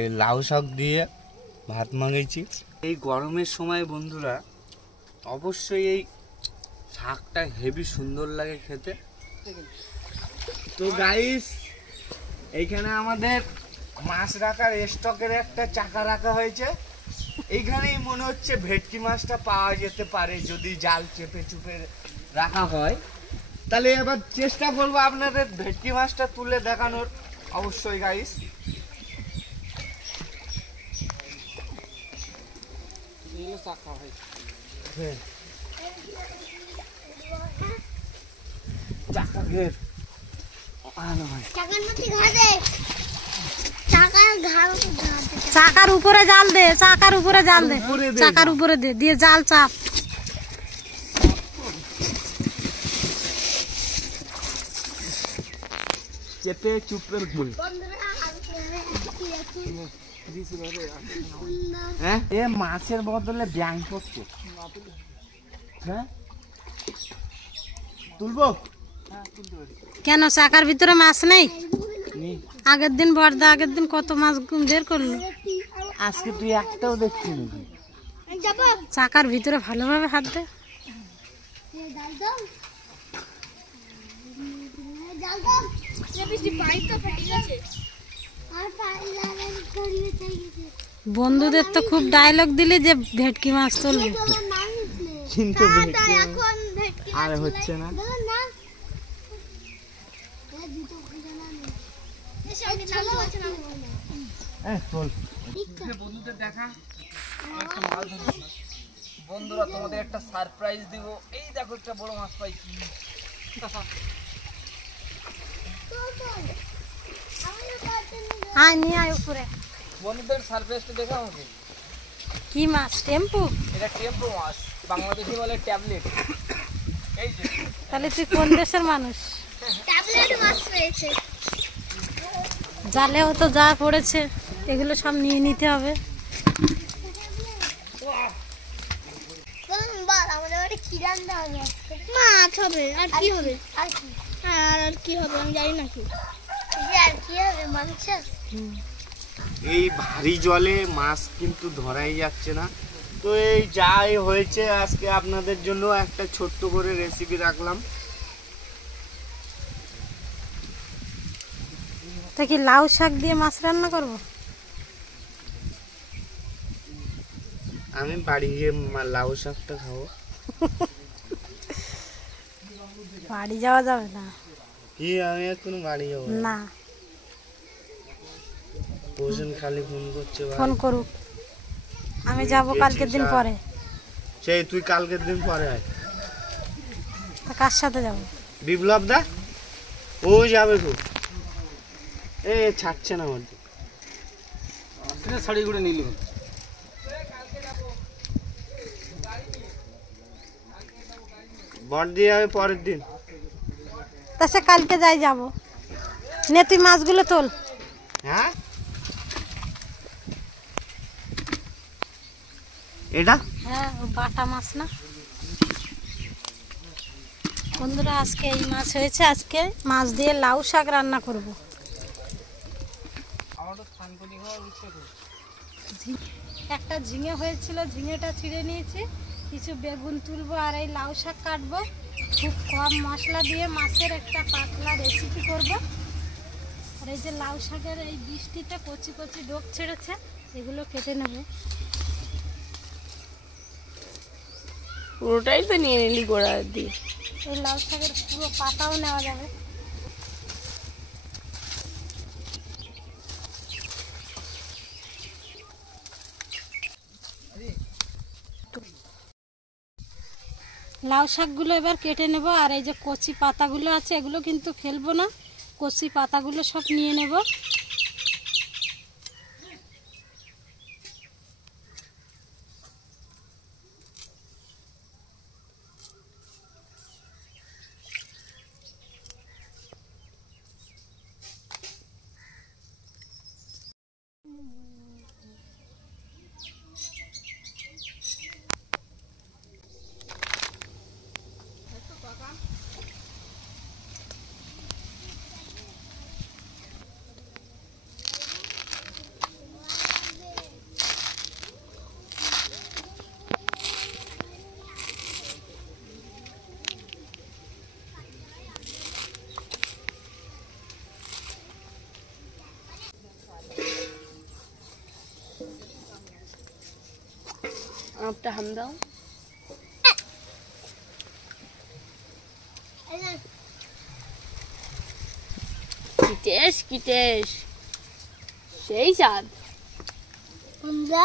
এই লাউ শাক দিয়ে ভাত মাখিয়েছি। এই গরমের সময় বন্ধুরা অবশ্যই এই শাকটা হেভি সুন্দর লাগে খেতে। তো গাইস এইখানে আমাদের মাছ রাখার স্টকের একটা চাকা রাখা হয়েছে। এইখানেই মনে হচ্ছে ভেটকি মাছটা পাওয়া যেতে পারে যদি জাল চেপে চুপে রাখা হয়। তাহলে এবার চেষ্টা করবো আপনাদের ভেটকি মাছটা তুলে দেখানোর। অবশ্যই গাইস চাকা ঘের চাকার উপরে জাল দে, চাকার উপরে জাল দে, চাকার উপরে দে, দিয়ে জাল চাপ। চেপে চুপে বল। হ্যাঁ এ মাছের বদলে ব্যাং করছে। হ্যাঁ তুলবো? কেন চাকার ভিতরে মাছ নেই? আগের দিন বর্দা আগের দিন কত মাছ বের করলো। আজকে তুই একটাও দেখছি না। চাকার ভিতরে ভালোভাবে হাত দে। বন্ধুদের তো খুব ডায়লগ দিলি যে ভেটকি মাছ তুলবে, কিন্তু আর হচ্ছে না। বন্ধুদের দেখা বন্ধুরা তোমাদের একটা সারপ্রাইজ দিব। এই দেখো একটা বড় মাছ পাইছি। আয় নিয়ে আয় উপরে। বন্ধুদের সারপ্রাইজটা দেখা আমাকে। কি মাছ? টেম্পু? এটা টেম্পু মাছ, বাংলাদেশি বলে ট্যাবলেট। এই যে তাহলে তুই কোন দেশের মানুষ? ট্যাবলেট মাছ পেয়েছে। জালেও তো যা পড়েছে এগুলো সব নিয়ে নিতে হবে। আমাদের বাড়ি কি রান্না হবে? মাছ হবে। আর কি হবে? আর কি হবে আমি জানি না। কি আর কি হবে? মাংস। এই ভারী জলে মাছ কিন্তু ধরাই যাচ্ছে না। তো এই যাই হয়েছে আজকে আপনাদের জন্য একটা ছোট্ট করে রেসিপি রাখলাম। তা কি লাউ শাক দিয়ে মাছ রান্না করব? আমি বাড়ি গিয়ে লাউ শাকটা খাবো। বাড়ি যাওয়া যাবে না। কি আমি এখন বাড়ি যাবো না, পোষণ খালি ফোন করছে। ফোন করুক, আমি যাব কালকের দিন পরে। সেই তুই কালকের দিন পরে আয়। তা কার সাথে যাব? বিপ্লব দা ও যাবে খুব। এ ছাড়ছে না আমার শাড়ি ঘুরে নিল। বট দিয়ে যাবে পরের দিন। তা সে কালকে যাই যাব। নে তুই মাছগুলো তোল। হ্যাঁ এটা হ্যাঁ বাটা মাছ না বন্ধুরা। আজকে এই মাছ হয়েছে, আজকে মাছ দিয়ে লাউ শাক রান্না করব। একটা ঝিঙে হয়েছিল, ঝিঙেটা ছিঁড়ে নিয়েছি। কিছু বেগুন তুলবো আর এই লাউ শাক কাটবো। খুব কম মশলা দিয়ে মাছের একটা পাতলা রেসিপি করব। আর এই যে লাউ শাকের এই বৃষ্টিতে কচি কচি ডোক ছেড়েছে, এগুলো কেটে নেব। পুরোটাই তো নিয়ে নিলি গোড়া দিয়ে। এই লাউ শাকের পুরো পাতাও নেওয়া যাবে। লাউ শাকগুলো এবার কেটে নেব। আর এই যে কচি পাতাগুলো আছে এগুলো কিন্তু ফেলবো না, কচি পাতাগুলো সব নিয়ে নেব। আপটা হাম দাও। কি টেস্ট সেই স্বাদ। আমরা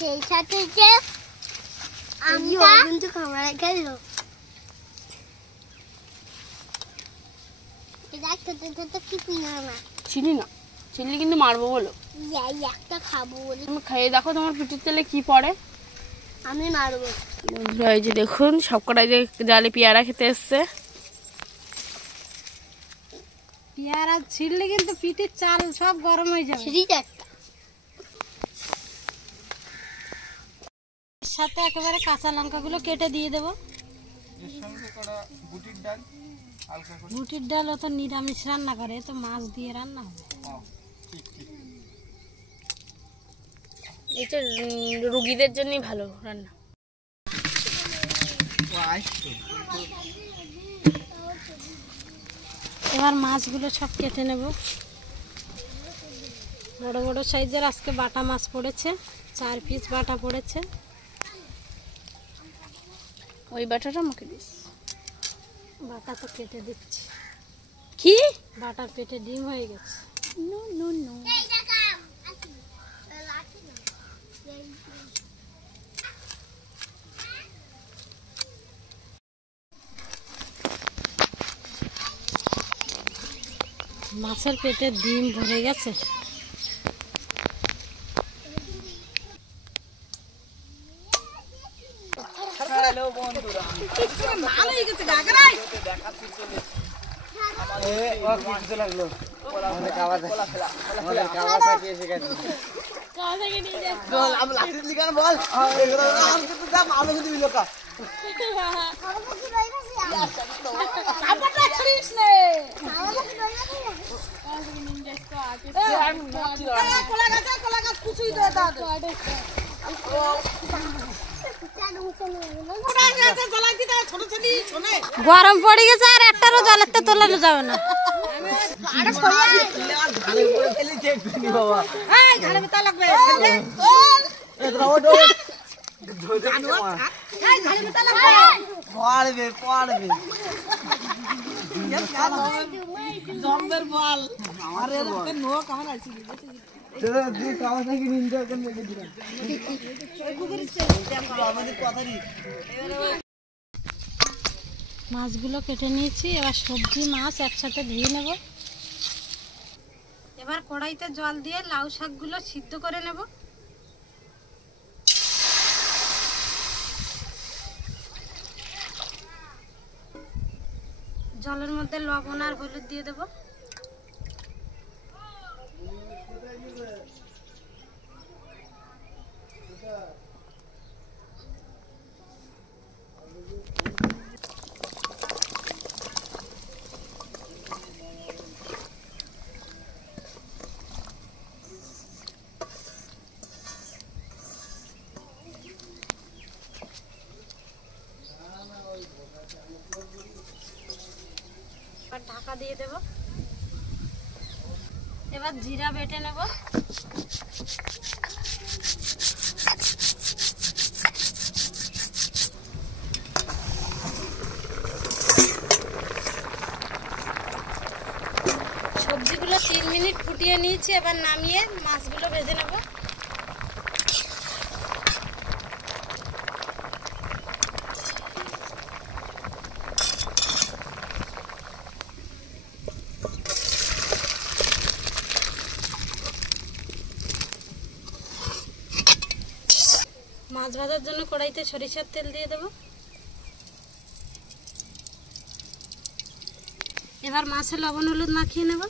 সেই সাথে যে আমরা কিন্তু খাবার গেল কি পিনা না চিনি না, চিনলে কিন্তু মারবো বলো। একটা খাবো বলে তুমি খেয়ে দেখো তোমার পিঠের তেলে কি পড়ে। আমি মারবো। বন্ধুরা এই যে দেখুন সবকটাই যে জালে পেয়ারা খেতে এসছে। পেয়ারা ছিঁড়লে কিন্তু পিঠের চাল সব গরম হয়ে যাবে। এর সাথে একেবারে কাঁচা লঙ্কাগুলো কেটে দিয়ে দেবো। বুটির ডাল ও তো নিরামিষ রান্না করে, তো মাছ দিয়ে রান্না হবে। এটা রুগীদের জন্যই ভালো রান্না। এবার মাছগুলো সব কেটে নেব। বড় বড় সাইজের আজকে বাটা মাছ পড়েছে, 4 পিস বাটা পড়েছে। ওই বাটাটা আমাকে দিস। বাটা তো কেটে দিচ্ছি। কি বাটার পেটে ডিম হয়ে গেছে। No no no. মাছের পেটে ডিম ভরে গেছে। গরম পড়ে গেছে, আর একটারও জলেতে তোলানো যাবে না। মাছগুলো কেটে নিয়েছি, এবার সবজি মাছ একসাথে ধুয়ে নেব। এবার কড়াইতে জল দিয়ে লাউ শাকগুলো সিদ্ধ করে নেব। জলের মধ্যে লবণ আর হলুদ দিয়ে দেব। ঢাকা দিয়ে দেব। এবার জিরা বেটে নেব। সবজিগুলো 3 মিনিট ফুটিয়ে নিয়েছি, এবার নামিয়ে মাছগুলো ভেজে নেব। মাছ ভাজার জন্য কড়াইতে সরিষার তেল দিয়ে দেব। এবার মাছে লবণ হলুদ মাখিয়ে নেব।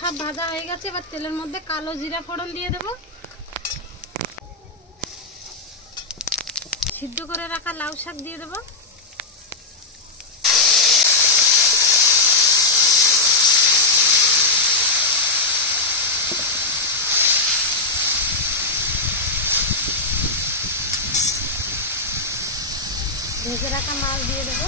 সব ভাজা হয়ে গেছে, এবার তেলের মধ্যে কালো জিরা ফোড়ন দিয়ে দেবো। সিদ্ধ করে রাখা লাউ শাক দিয়ে দেবো। ভেজে রাখা মাছ দিয়ে দেবো।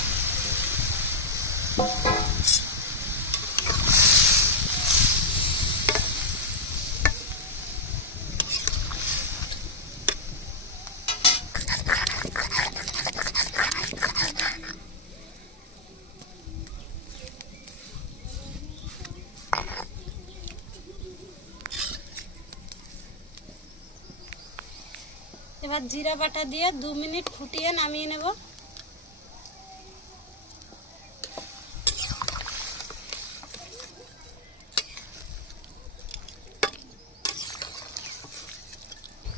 এবার জিরা বাটা দিয়ে 2 মিনিট ফুটিয়ে নামিয়ে নেব।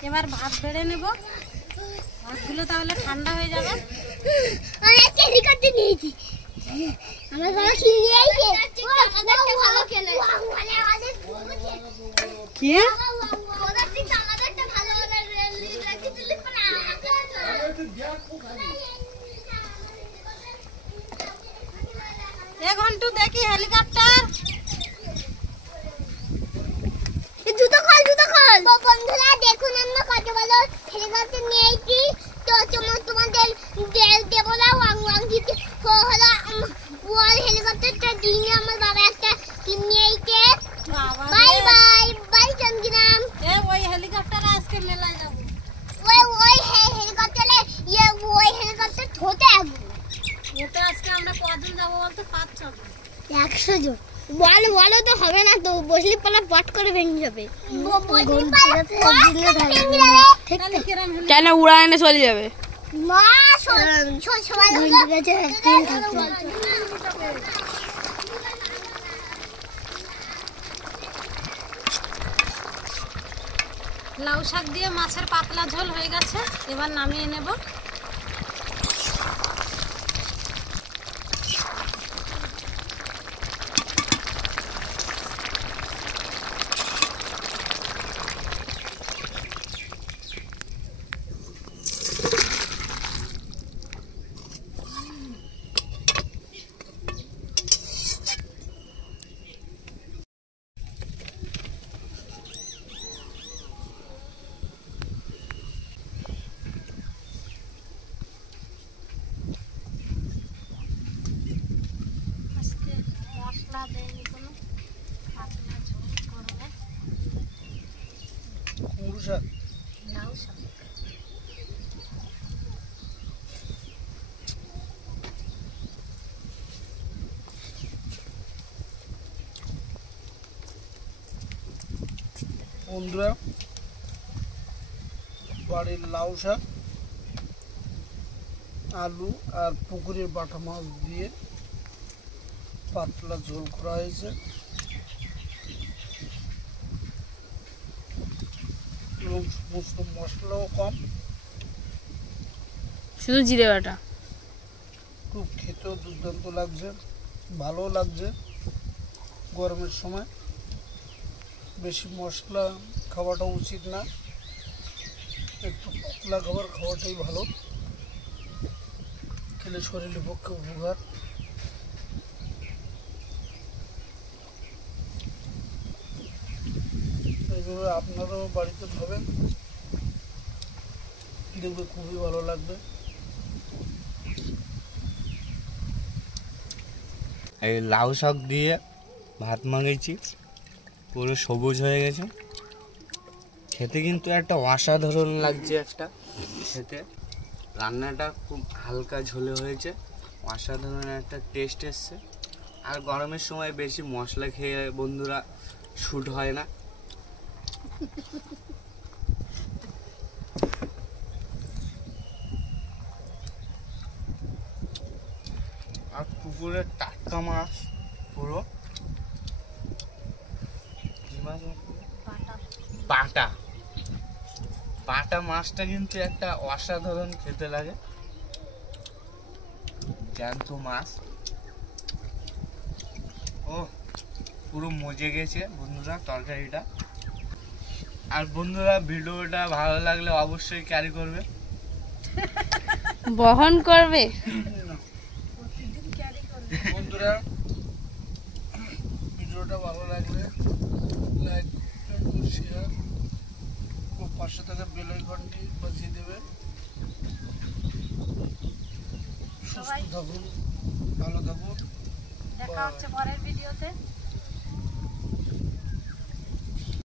এবার ভাত বেড়ে নেব। ভাতগুলো তাহলে ঠান্ডা হয়ে যাবে। আমার বাবা কি নিয়ে আইছে? ভালো খেলে। কি? ঘন্টু দেখি হেলিকপ্টার। জুতো খোল। বন্ধুরা দেখুন আমরা কত ভালো হেলিকপ্টার নিয়ে আইছি। তো তোমাদের দেবো না ওয়াং দিতে হলো ওয়াল হেলিকপ্টারটা দিয়ে আমার বাবা একটা কিনে আইছে। বাই বাই বাই চন্দ্রাম। ওই হেলিকপ্টারে আজকে মেলায় যাব। ওই হেলিকপ্টারে ওই হেলিকপ্টার ছোটে আসবো। ওতে আজকে আমরা কজন যাবো বলতে? 5-6 জন। 100 জন। বলো তো হবে না তো, বসলি পালা পট করে ভেঙে যাবে। কেন উড়ানে চলে যাবে? মা সবাই লাউ শাক দিয়ে মাছের পাতলা ঝোল হয়ে গেছে, এবার নামিয়ে নেব। মশলা দেয়নি কোনো, পাতলা ঝোল করবে। লাউ শাক বন্ধুরা, বাড়ির লাউ শাক, আলু আর পুকুরের বাটা মাছ দিয়ে পাতলা ঝোল করা হয়েছে এবং সমস্ত মশলাও কম, শুধু জিরে বাটা। খুব খেতেও দুর্দান্ত লাগছে, ভালো লাগছে। গরমের সময় বেশি মশলা খাওয়াটা উচিত না, একটু পাতলা খাবার খাওয়াটাই ভালো, খেলে শরীরের পক্ষে উপকার। এইভাবে আপনারাও বাড়িতে খাবেন, দেখবে খুবই ভালো লাগবে। এই লাউ শাক দিয়ে ভাত মাঙাইছি, পুরো সবুজ হয়ে গেছে, খেতে কিন্তু একটা অসাধারণ লাগছে। একটা খেতে রান্নাটা খুব হালকা ঝোলে হয়েছে, অসাধারণ একটা টেস্ট এসছে। আর গরমের সময় বেশি মশলা খেয়ে বন্ধুরা শ্যুট হয় না। আর পুকুরের টাটকা মাছ, পুরো বাটা বাটা মাছটা কিন্তু একটা অসাধারণ খেতে লাগে। জ্যান্ত মাছ, ও পুরো মজে গেছে বন্ধুরা তরকারিটা। আর বন্ধুরা ভিডিওটা ভালো লাগলে অবশ্যই ক্যারি করবে, বহন করবে। বন্ধুরা ভিডিওটা ভালো লাগলে লাইক শেয়ার ও পাশে থাকা বেল আইকনটি বাজিয়ে দেবে। সুস্থ থাকুন, ভালো থাকুন। দেখা হচ্ছে পরের ভিডিওতে।